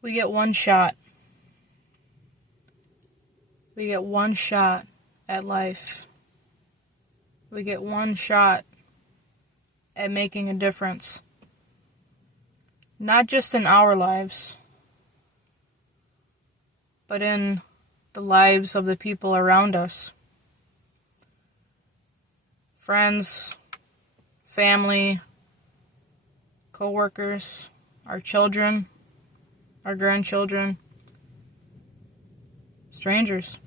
We get one shot. We get one shot at life. We get one shot at making a difference. Not just in our lives, but in the lives of the people around us. Friends, family, co-workers, our children, our grandchildren, strangers.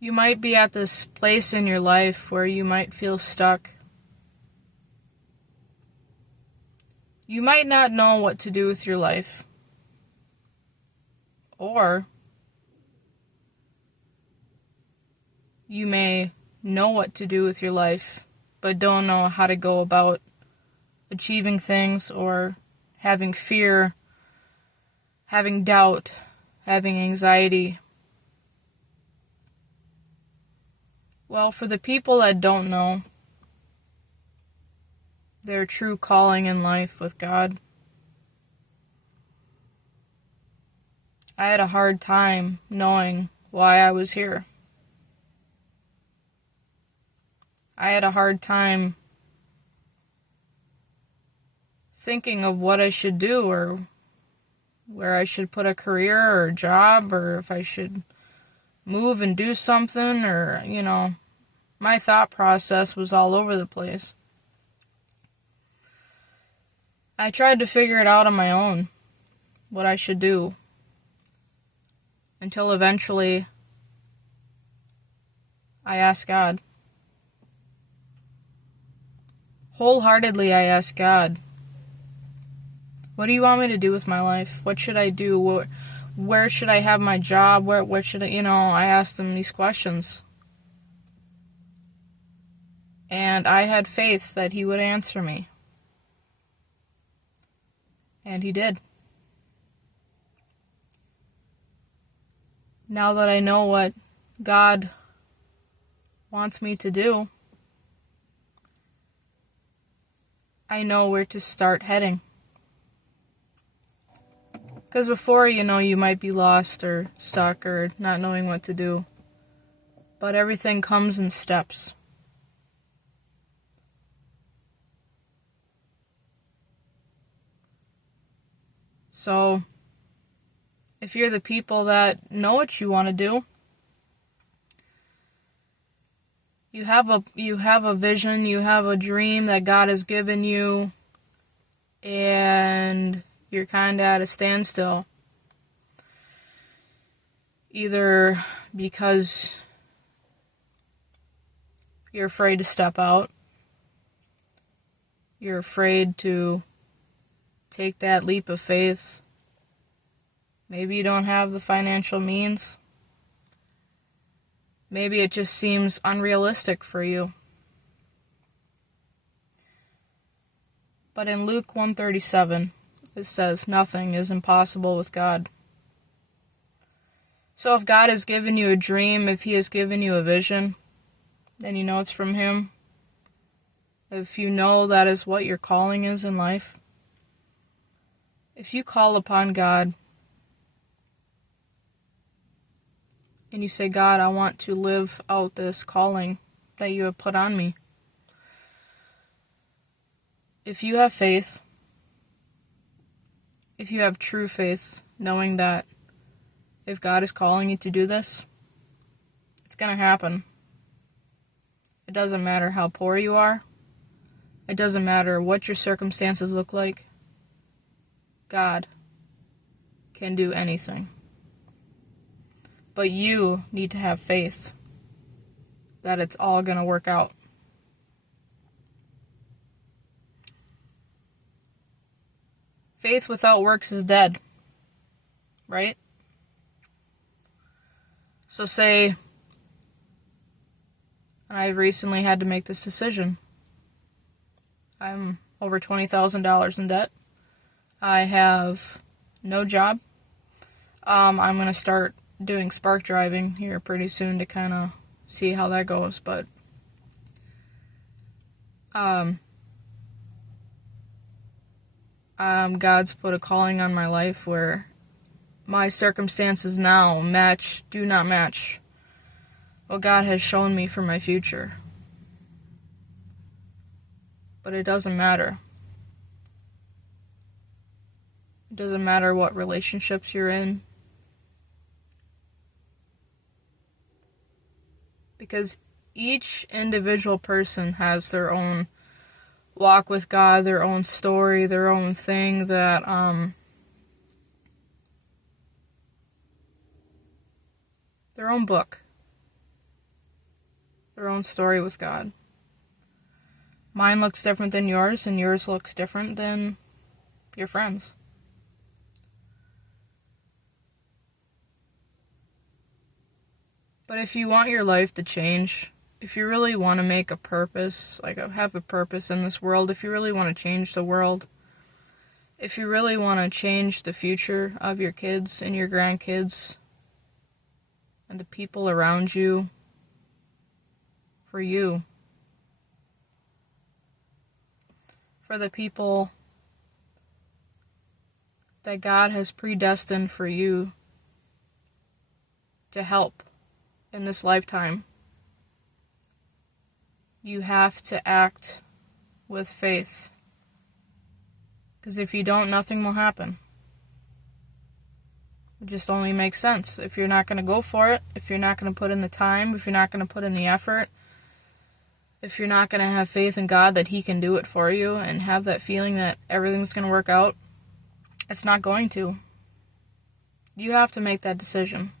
You might be at this place in your life where you might feel stuck. You might not know what to do with your life. Or you may know what to do with your life, but don't know how to go about achieving things, or having fear, having doubt, having anxiety. Well, for the people that don't know their true calling in life with God, I had a hard time knowing why I was here. I had a hard time thinking of what I should do, or where I should put a career or a job, or if I should move and do something, or, my thought process was all over the place. I tried to figure it out on my own, what I should do, until eventually I asked God. Wholeheartedly, I asked God, what do you want me to do with my life? What should I do? Where should I have my job? What should I, I asked him these questions. And I had faith that he would answer me. And he did. Now that I know what God wants me to do, I know where to start heading. Because before, you might be lost or stuck or not knowing what to do. But everything comes in steps. So, if you're the people that know what you want to do, you have a vision, you have a dream that God has given you, and you're kind of at a standstill. Either because you're afraid to step out, you're afraid to take that leap of faith. Maybe you don't have the financial means. Maybe it just seems unrealistic for you. But in Luke 1:37, it says, nothing is impossible with God. So if God has given you a dream, if he has given you a vision, then you know it's from him. If you know that is what your calling is in life, if you call upon God and you say, God, I want to live out this calling that you have put on me. If you have faith, if you have true faith, knowing that if God is calling you to do this, it's going to happen. It doesn't matter how poor you are. It doesn't matter what your circumstances look like. God can do anything. But you need to have faith that it's all going to work out. Faith without works is dead, right? So say, and I've recently had to make this decision. I'm over $20,000 in debt. I have no job. I'm going to start doing spark driving here pretty soon to kind of see how that goes. But God's put a calling on my life where my circumstances now do not match what God has shown me for my future. But it doesn't matter. It doesn't matter what relationships you're in. Because each individual person has their own walk with God, their own story, their own thing that their own book, their own story with God. Mine looks different than yours, and yours looks different than your friends. But if you want your life to change, if you really want to make a purpose, have a purpose in this world, if you really want to change the world, if you really want to change the future of your kids and your grandkids and the people around you, for you, for the people that God has predestined for you to help in this lifetime, you have to act with faith. Because if you don't, nothing will happen. It just only makes sense. If you're not going to go for it, if you're not going to put in the time, if you're not going to put in the effort, if you're not going to have faith in God that He can do it for you and have that feeling that everything's going to work out, it's not going to. You have to make that decision.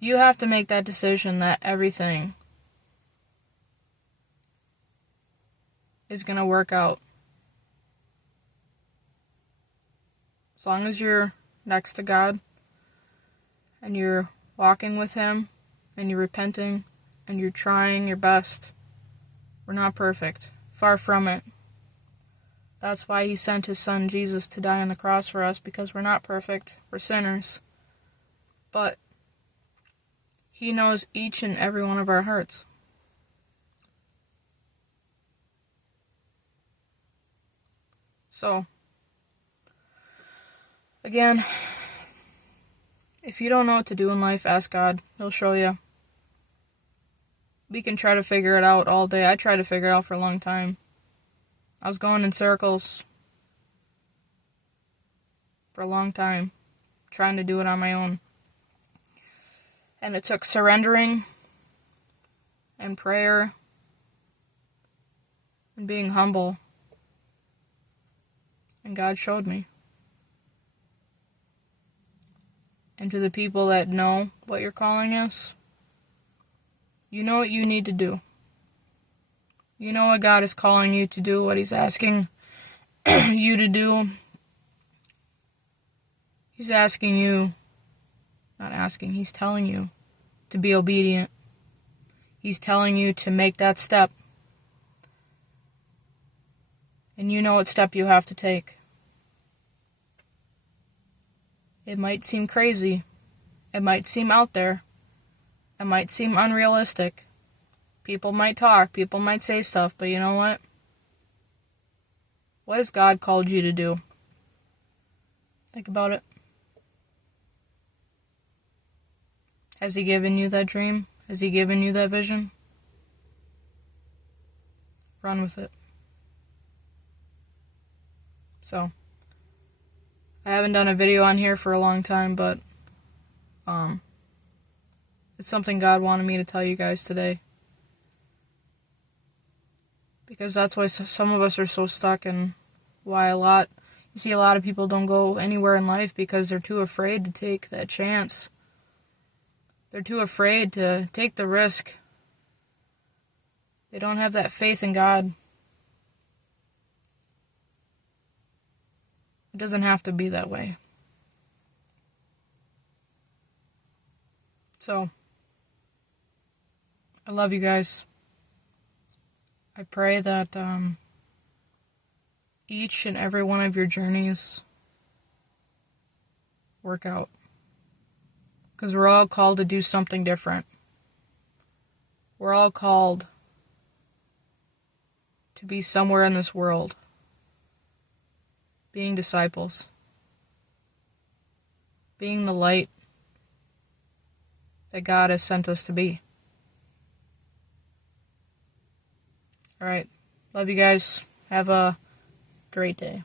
You have to make that decision that everything is going to work out. As long as you're next to God and you're walking with Him and you're repenting and you're trying your best. We're not perfect. Far from it. That's why He sent His Son Jesus to die on the cross for us, because we're not perfect. We're sinners. But He knows each and every one of our hearts. So, again, if you don't know what to do in life, ask God. He'll show you. We can try to figure it out all day. I tried to figure it out for a long time. I was going in circles for a long time, trying to do it on my own. And it took surrendering and prayer and being humble. And God showed me. And to the people that know what your calling is, you know what you need to do. You know what God is calling you to do, what He's asking you to do. He's asking you, not asking, He's telling you to be obedient. He's telling you to make that step. And you know what step you have to take. It might seem crazy. It might seem out there. It might seem unrealistic. People might talk. People might say stuff. But you know what? What has God called you to do? Think about it. Has He given you that dream? Has He given you that vision? Run with it. So, I haven't done a video on here for a long time, but it's something God wanted me to tell you guys today. Because that's why some of us are so stuck, and why you see a lot of people don't go anywhere in life because they're too afraid to take that chance. They're too afraid to take the risk. They don't have that faith in God. It doesn't have to be that way. So, I love you guys. I pray that each and every one of your journeys work out. Because we're all called to do something different. We're all called to be somewhere in this world. being disciples, being the light that God has sent us to be. All right. Love you guys. Have a great day.